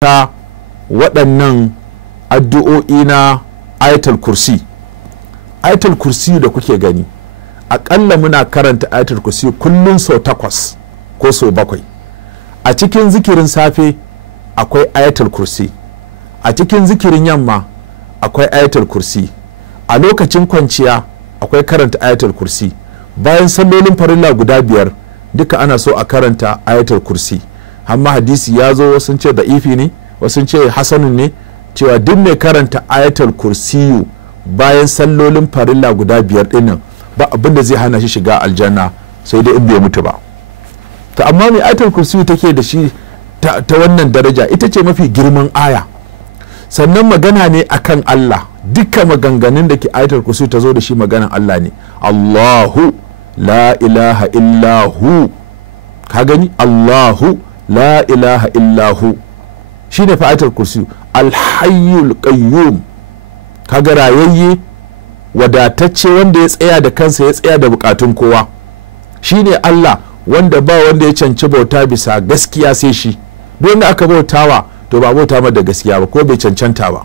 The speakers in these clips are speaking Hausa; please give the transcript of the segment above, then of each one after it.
ta waɗannan addu'o'i na ayatul kursi. Ayatul kursi da kuke gani aƙalla muna karanta ayatul kursi kullum sau 8 ko sau 7. A cikin zikirin safe akwai ayatul kursi, a cikin zikirin yamma akwai ayatul kursi, a lokacin kwanciya akwai karanta ayatul kursi, bayan sallolin farilla guda 5 duka ana so a karanta ayatul kursi. Amma hadisi ya zo wasu ce da'ifi ne, wasu ce hasanun ne, cewa duk mai karanta ayatul kursiyu bayan sallolin farilla guda 5 dinnan ba abin da zai hana shi shiga aljanna sai dai in bai mutu ba. To amma mai ayatul kursiyu take da shi ta wannan daraja, ita ce mafi girman aya, sannan magana ne akan Allah. Dukkan maganganun da ke ayatul kursiyu ta zo da shi maganan Allah ne. Allahu la ilaha illahu, ka gani? Allahu la ilaha illahu shi ne fa'atar kursi. Alhayyul qayyum, kaga rayayye wadatacce wanda ya tsaya da kansa, ya tsaya da bukatun kowa, shi ne Allah wanda ba wanda ya canci bauta bisa gaskiya sai shi. Duk wanda aka bautawa to ba bauta masa da gaskiya ba ko bai cancanta ba.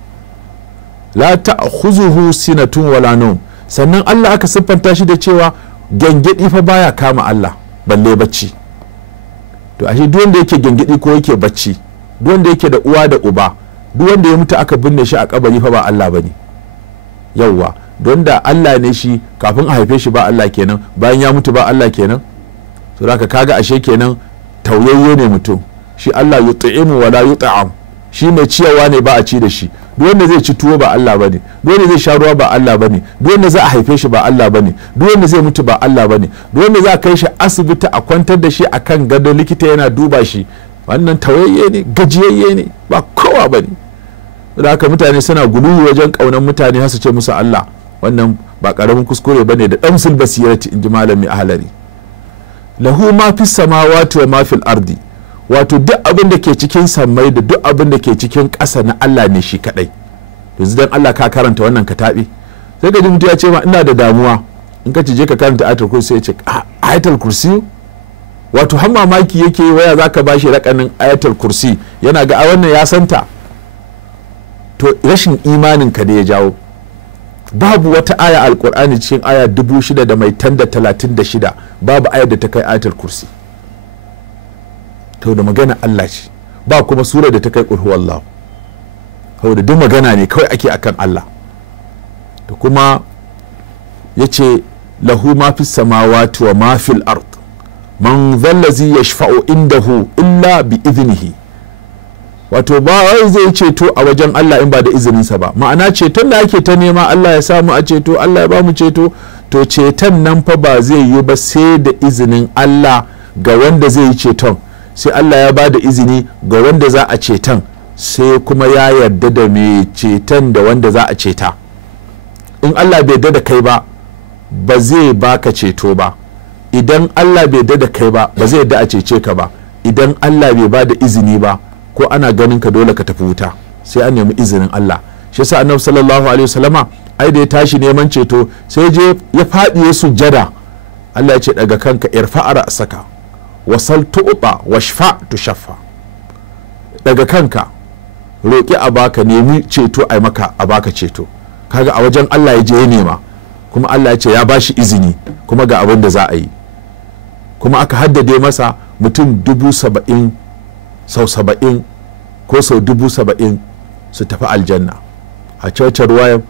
La ta'khuzuhu sinatun wala nawm, sannan Allah aka siffanta shi da cewa gengedi fa baya kama Allah balle bacci. To ashe duk wanda yake gengedi ko yake bacci, duk wanda yake da uwa da uba, duk wanda ya mutu aka binne shi a kabari fa ba Allah bane. Yawwa, don da Allah ne shi kafin a haife shi ba Allah kenan, bayan ya mutu ba Allah kenan. To haka kaga ashe kenan tauyayye ne mutum. Shi Allah yut'imu wala yut'am, shi mai ciyarwa ne ba a ci da shi. Duk wanda zai ci tuwo ba Allah bane, duk wanda zai sha ruwa ba Allah bane, duk wanda za a haife shi ba Allah bane, duk wanda zai mutu ba Allah bane, duk wanda za a kai shi asibiti a kwantar da shi akan gado likita yana duba shi, wannan tawayye ne, gajiyayye ne, ba kowa bane. Da haka mutane suna guluwi wajen kaunan mutane har su ce musu Allah, wannan ba karamin kuskure bane da damsul basirati, inji malami ahlari. Lahu ma fis samawati wa ma fil ardi, wato duk abin da ke cikin sammai da duk abin da ke cikin ƙasa na Allah ne shi kadai. Yanzu dan Allah ka karanta wannan ka taɓi, sai ka ji mutum ya ce ma ina da damuwa, in ka je ka karanta ayatul kursi sai ya ce ayatul kursi, wato har mamaki yake yi waya zaka bashi rakanin ayatul kursi yana ga a wannan ya santa. To rashin imanin ka da ya jawo. Babu wata aya alkur'ani cikin aya 6,936 babu ayar da ta kai ayatul kursi. To da magana Allah ce, ba kuma sura da ta kai qul huwallahu, saboda duk magana ne kawai ake akan Allah. To kuma yace lahu ma fis samawati wa ma fil ard man dhallazi yashfa'u indahu illa bi idnihi, wato ba wai zai ceto a wajen Allah in ba da izininsa ba. Ma'ana ceton da ake ta nema Allah ya samu a ceto, Allah ya ba mu ceto, to ceton nan fa ba zai yi ba sai da izinin Allah ga wanda zai yi ceton, sai Allah ya ba da izini ga wanda za a ceton, sai kuma ya yarda da mai ceton da wanda za a ceta. In Allah bai yarda da kai ba ba zai baka ceto ba, idan Allah bai yarda da kai ba ba zai yarda a cece ka ba, idan Allah bai ba da izini ba ko ana ganin ka dole ka tafi wuta, sai an nemi izinin Allah. Shi yasa Annabi sallallahu alaihi wasallama ai da ya tashi neman ceto sai je ya faɗi ya sujjada. Allah ya ce daga kanka irfa'a ra'saka wasal tu'ta washfa tushaffa, daga kanka roƙi a baka, nemi ceto ai maka a baka ceto. Kaga a wajen Allah ya je ya nema, kuma Allah ya ce ya bashi izini, kuma ga abin da za a yi. Kuma aka haddade masa mutum 70,000 sau 70 ko sau 70,000 su tafi aljanna. A cewar ruwayan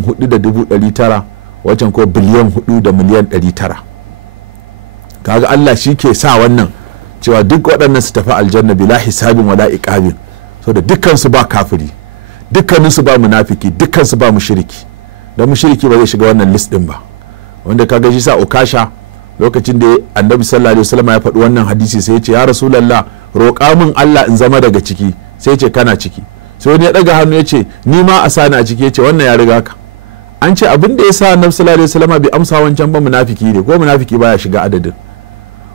4,900,000, wajen ko biliyan 4,900,000. kaga Allah shi ke sa wannan cewa duk waɗannan su tafi aljanna bila hisabin wala iqabin, saboda dukkan su ba kafiri, dukkanin su ba munafiki, dukkan su ba mushriki. Dan mushriki ba zai shiga wannan list din ba, wanda kaga shi sa Ukasha lokacin da Annabi sallallahu alaihi wasallam ya faɗi wannan hadisi sai ya ce ya Rasulullah roƙa min Allah in zama daga ciki, sai ya ce kana ciki. Sai wani ya daga hannu ya ce ni ma a sani a ciki, ya ce wannan ya riga ka. An ce abin da ya sa Annabi sallallahu alaihi wasallam bai amsa wancan ba munafiki ne, ko munafiki baya shiga adadin.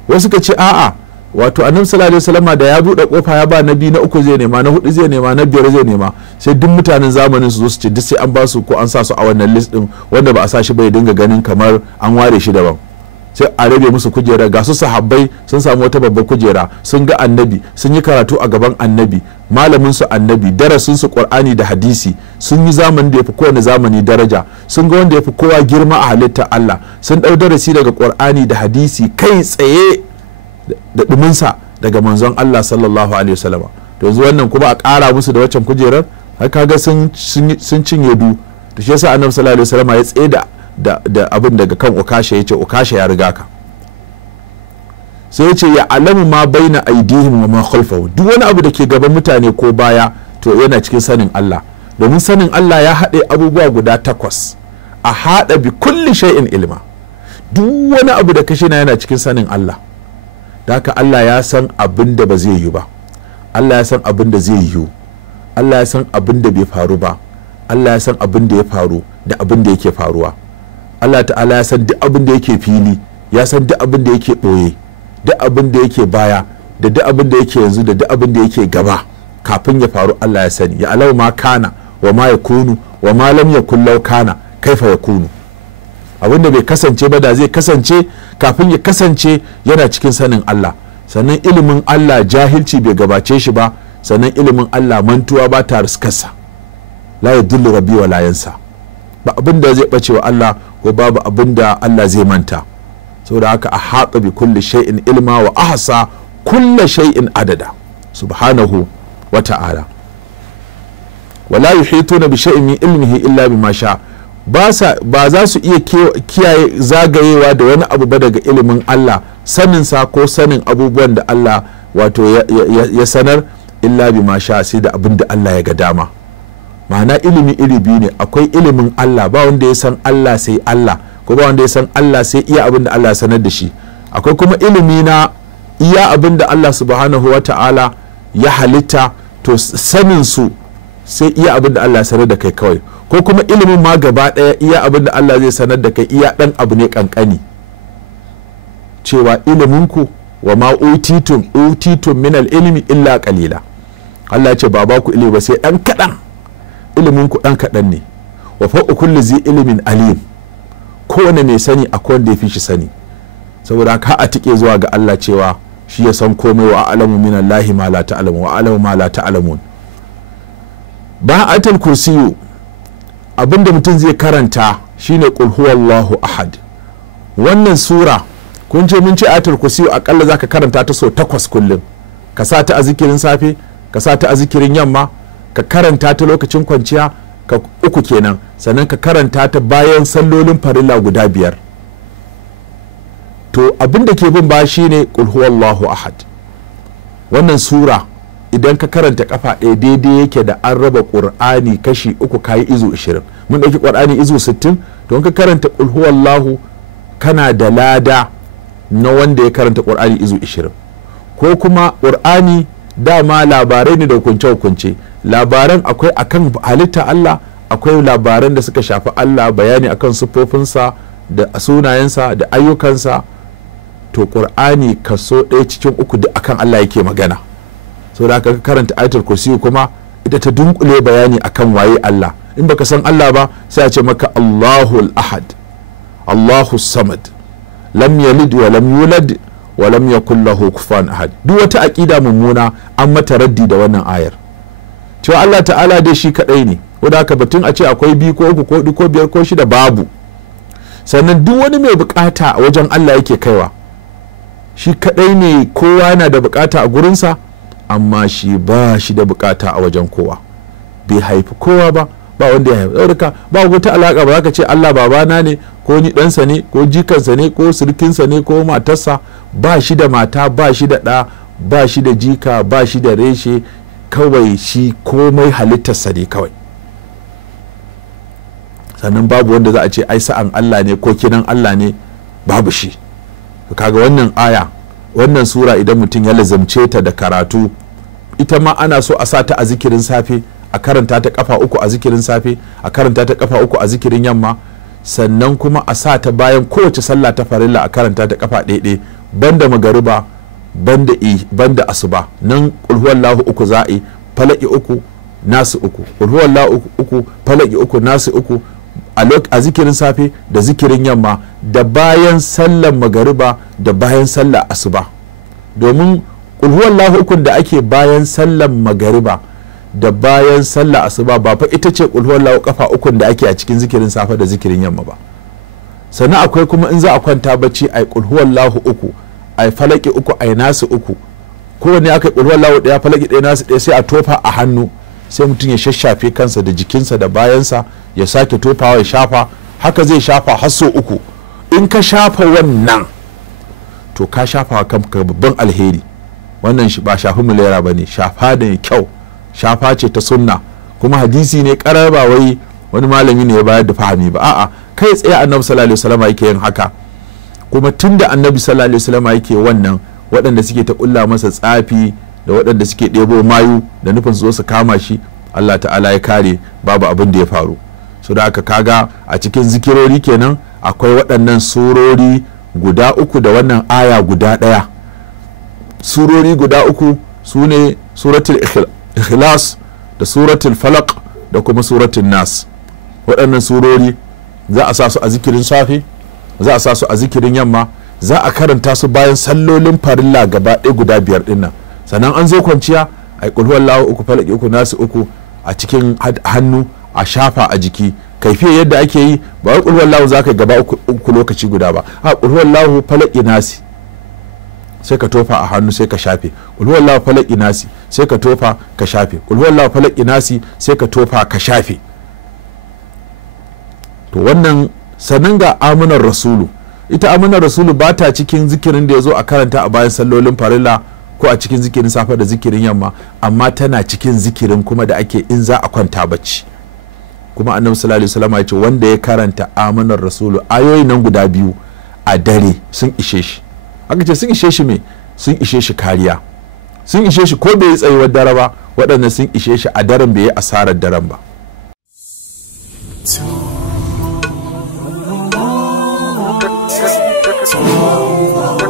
Wasu ka ce a'a, wato Annabi sallallahu alaihi wasallam da ya buɗe kofa ya ba na 2 na 3 zai nema, na 4 zai nema, na 5 zai nema, sai duk mutanen zamanin su zo su ce duk sai an ba su ko an sa su a wannan list din, wanda ba a sa shi bai dinga ganin kamar an ware shi daban. sai a rabe musu kujera. Ga su sahabbai sun samu wata babbar kujera, sun ga annabi, sun yi karatu a gaban annabi, malamin su annabi, darasin su qur'ani da hadisi, sun yi zamani da yafi kowane zamani daraja, sun ga wanda yafi kowa girma a halittar Allah, sun dau darasi daga qur'ani da hadisi kai tsaye da duminsa daga manzon Allah sallallahu alaihi wasallam. to yanzu wannan kuma a ƙara musu da waccan kujerar, har kaga sun cinye du. to shi yasa annabi sallallahu alaihi wasallam ya tsaye da abin daga kan ukasha, yace ukasha ya riga ka. sai yace ya alamu ma baina aidihim wa ma khalfahu, duk wani abu da ke gaban mutane ko baya to yana cikin sanin Allah, domin sanin Allah ya haɗe abubuwa guda 8, a haɗa bi kulli shay'in ilma. duk wani abu da kashi na yana cikin sanin Allah. da haka Allah ya san abin da ba zai yi ba, Allah ya san abin da zai yi, Allah ya san abin da bai faru ba, Allah ya san abin da ya faru da abin da yake faruwa. Allah ta'ala ya san duk abin da yake fili, ya san duk abin da yake ɓoye, duk abin da yake baya, da duk abin da yake yanzu, da duk abin da yake gaba kafin ya faru. Allah ya sani. Ya alau ma kana wa ma yakunu wa ma lam yakun law kana kaifa yakunu. Abin da bai kasance ba da zai kasance, kafin ya kasance yana cikin sanin Allah. Sannan ilimin Allah jahilci bai gabace shi ba, sannan ilimin Allah mantuwa ba ta riskarsa. La yadullu rabbi wa la yansa. Ba abin da zai bace wa Allah, ko babu abin da Allah zai manta. saboda haka a haɗa bi kulli shay'in ilma wa ahsa kulli shay'in adada subhanahu wa ta'ala. wala yuhituna bi shay'in min ilmihi illa bima sha. ba za su iya kiyaye zagayewa da wani abu ba daga ilimin Allah, saninsa ko sanin abubuwan da Allah wato ya sanar, illa bima sha, sai da abin da Allah ya ga dama. ma'ana ilimi iri biyu ne, akwai ilimin Allah, ba wanda ya san Allah sai Allah, ko ba wanda ya san Allah sai iya abin da Allah ya sanar da shi. akwai kuma ilimi na iya abin da Allah subhanahu wa ta'ala ya halitta, to sanin su sai iya abin da Allah ya sanar da kai kawai, ko kuma ilimin ma gaba daya iya abin da Allah zai sanar da kai iya dan abu ne kankani, cewa iliminku wa ma utitum min al-ilmi illa qalila. Allah ya ce ba ku ilimi ba sai dan kadan, iliminku dan kadan ne. wa fa'u kulli zi ilmin alim, kowane mai sani akwai wanda ya fi shi sani. saboda haka a tike zuwa ga Allah cewa shi ya san komai, wa a'lamu min Allahi ma la ta'lamu wa a'lamu ma la ta'lamun. ba ayatul kursiyu abinda mutum zai karanta shine qul huwallahu ahad. wannan sura kun ce mun ce ayatul kursiyu akalla zaka karanta ta so 8 kullum, ka sa ta a zikirin safe, ka sa ta a zikirin yamma, ka karanta ta lokacin kwanciya ka 3 kenan, sannan ka karanta ta bayan sallolin farilla guda 5. to abinda ke bin ba shine qul huwallahu ahad. wannan sura idan ka karanta kafa ɗaya daidai yake da an raba ƙur'ani kashi 3 kayi izu 20. mun ɗauki ƙur'ani izu 60, to in ka karanta qul huwallahu kana da lada na wanda ya karanta ƙur'ani izu 20. ko kuma ƙur'ani dama labarai ne da hukunce-hukunce, labaran akwai akan halitta Allah, akwai labaran da suka shafi Allah, bayani akan siffofinsa da sunayensa da ayyukansa. to ƙur'ani kaso 1 cikin 3 duk akan Allah yake magana. sau da ka karanta ayatul kursi kuma ita ta dunkule bayani akan waye Allah. in baka san Allah ba sai a ce maka Allahul ahad, Allahus samad, lam yalid wa lam yulad wa lam yakul lahu kufuwan ahad. duk wata aqida mummuna an mata raddi da wannan ayar, cewa Allah ta'ala dai shi kadai ne, wanda haka batun a ce akwai 2 ko 3 ko 4 ko 5 ko 6 babu. sannan duk wani mai bukata a wajen Allah yake kaiwa, shi kadai ne, kowa yana da bukata a gurinsa, amma shi ba shi da bukata a wajen kowa, bai haifi kowa ba, ba wanda ya haifi. ɗaurika ba wata alaka, ba za ka ce Allah babana ne ko ni ɗansa ne ko jikansa ne ko sirkinsa ne ko matarsa. ba shi da mata, ba shi da ɗa, ba shi da jika, ba shi da reshe, kawai shi komai halittarsa ne kawai. sannan babu wanda za a ce ai sa'an Allah ne ko kinan Allah ne, babu shi. kaga wannan aya, wannan sura idan mutum ya lazamce ta da karatu, ita ma ana so a sa ta a zikirin safe, a karanta ta kafa 3 a zikirin safe, a karanta ta kafa 3 a zikirin yamma, sannan kuma a sa ta bayan kowace sallah ta farilla, a karanta ta kafa 1 banda magariba, banda asuba. nan qul huwallahu 3 za'i, falaki 3 nasu 3, qul huwallahu 3 falaki 3 nasu 3, a zikirin safe da zikirin yamma da bayan sallar magariba da bayan sallar asuba. Domin kulhuwallahu ukun da ake bayan sallar magariba da bayan sallar asuba ba fa ita ce kulhuwallahu kafa ukun da ake a cikin zikirin safe da zikirin yamma ba. Sannan akwai kuma in za a kwanta bacci ai kulhuwallahu uku, ai falaki uku, ai nasu uku, kowane aka kulhuwallahu daya falaki daya nasu daya sai a tofa a hannu, sai mutum ya shashafe kansa da jikinsa da bayansa, ya sake tofawa ya shafa, haka zai shafa har sau uku. In ka shafa wannan to ka shafa kanka babban alheri. Wannan ba shafi mulera ba ne, shafa da kyau, shafa ce ta sunna, kuma hadisi ne karar, ba wai wani malami ne ya bayar da fahimi ba, a'a kai tsaye annabi sallallahu alaihi wasallam yake yin haka. Kuma tunda annabi sallallahu alaihi wasallam yake wannan, waɗanda suke ta ƙulla masa tsafi da waɗanda suke ɗebo mayu da nufin su zo su kama shi, Allah ta'ala ya kare, babu abin da ya faru. So da aka kaga a cikin zikirori kenan akwai waɗannan surori guda uku da wannan aya guda ɗaya. Surori guda uku su ne suratul ikhlas da suratul falaq da kuma suratul nas. Waɗannan surori za a sa su a zikirin safe, za a sa su a zikirin yamma, za a karanta su bayan sallolin farilla gaba ɗaya guda 5 ɗin nan. Sannan an zo kwanciya a qul huwallahu uku, falaq uku, nasu uku a cikin hannu, a shafa a jiki. Kaifiyar yadda ake yi ba wai qul huwallahu zaka gaba uku lokaci guda ba, a qul huwallahu falaq nasi sai ka tofa a hannu sai ka shafe, qul huwallahu falaq nasi sai ka tofa ka shafe, qul huwallahu falaq nasi sai ka tofa ka shafe. To wannan sannan ga amanar rasulu, ita amanar rasulu ba ta cikin zikirin da ya zo a karanta a bayan sallolin farilla ko a cikin zikirin safe da zikirin yamma, amma tana cikin zikirin kuma da ake in za a kwanta bacci. Kuma annabi sallallahu alaihi wasallam ya ce wanda ya karanta amanar rasulu ayoyi nan guda 2 a dare sun ishe shi. Aka ce sun ishe shi me? Sun ishe shi kariya, sun ishe shi ko bai yi tsayuwar dare ba, waɗannan sun ishe shi a daren bai yi asarar daren ba. Oh